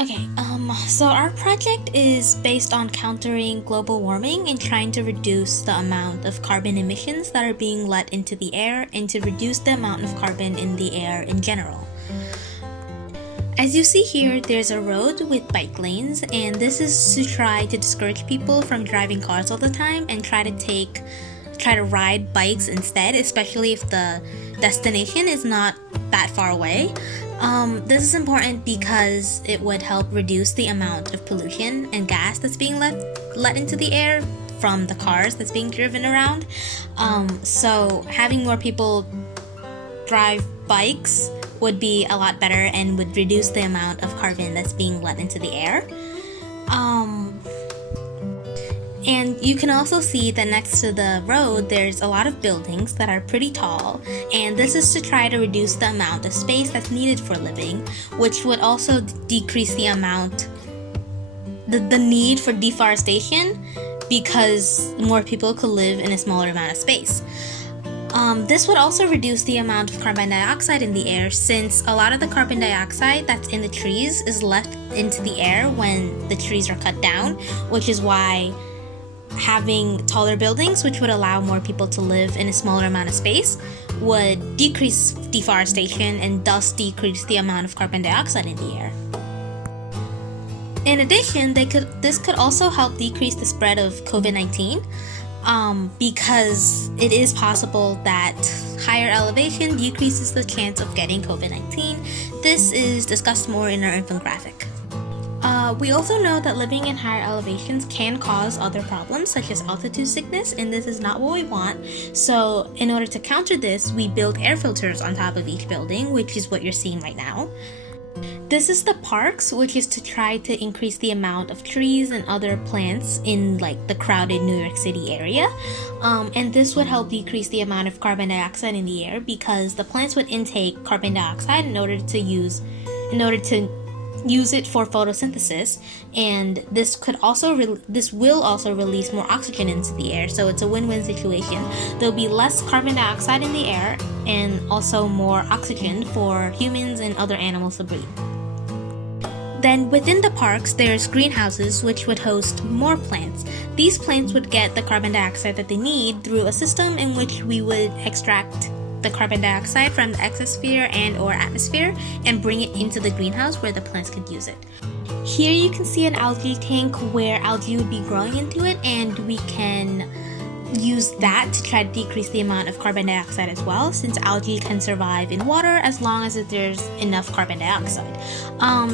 So our project is based on countering global warming and trying to reduce the amount of carbon emissions that are being let into the air and to reduce the amount of carbon in the air in general. As you see here, there's a road with bike lanes, and this is to try to discourage people from driving cars all the time and try to ride bikes instead, especially if the destination is not that far away. This is important because it would help reduce the amount of pollution and gas that's being let into the air from the cars that's being driven around. So having more people drive bikes would be a lot better and would reduce the amount of carbon that's being let into the air. And you can also see that next to the road, there's a lot of buildings that are pretty tall, and this is to try to reduce the amount of space that's needed for living, which would also decrease the need for deforestation because more people could live in a smaller amount of space. This would also reduce the amount of carbon dioxide in the air, since a lot of the carbon dioxide that's in the trees is left into the air when the trees are cut down, which is why having taller buildings, which would allow more people to live in a smaller amount of space, would decrease deforestation and thus decrease the amount of carbon dioxide in the air. In addition, this could also help decrease the spread of COVID-19, because it is possible that higher elevation decreases the chance of getting COVID-19. This is discussed more in our infographic. We also know that living in higher elevations can cause other problems such as altitude sickness, and this is not what we want. So in order to counter this, we build air filters on top of each building, which is what you're seeing right now. This is the parks, which is to try to increase the amount of trees and other plants in the crowded New York City area. And this would help decrease the amount of carbon dioxide in the air because the plants would intake carbon dioxide in order to use it for photosynthesis, and this will also release more oxygen into the air, so it's a win-win situation. There'll be less carbon dioxide in the air and also more oxygen for humans and other animals to breathe. Then within the parks, there's greenhouses which would host more plants. These plants would get the carbon dioxide that they need through a system in which we would extract the carbon dioxide from the exosphere and or atmosphere and bring it into the greenhouse where the plants could use it. Here you can see an algae tank where algae would be growing into it, and we can use that to try to decrease the amount of carbon dioxide as well, since algae can survive in water as long as there's enough carbon dioxide.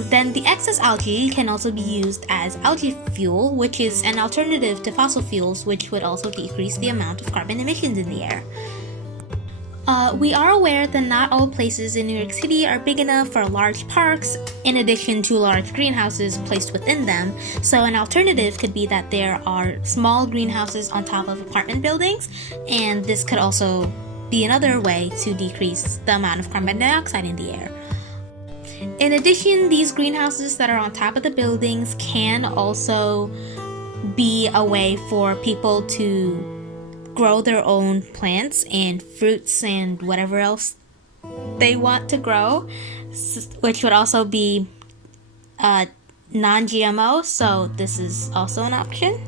Then the excess algae can also be used as algae fuel, which is an alternative to fossil fuels, which would also decrease the amount of carbon emissions in the air. We are aware that not all places in New York City are big enough for large parks, in addition to large greenhouses placed within them, so an alternative could be that there are small greenhouses on top of apartment buildings, and this could also be another way to decrease the amount of carbon dioxide in the air. In addition, these greenhouses that are on top of the buildings can also be a way for people to grow their own plants and fruits and whatever else they want to grow, which would also be non-GMO, so this is also an option.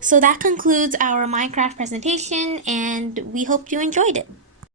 So that concludes our Minecraft presentation, and we hope you enjoyed it.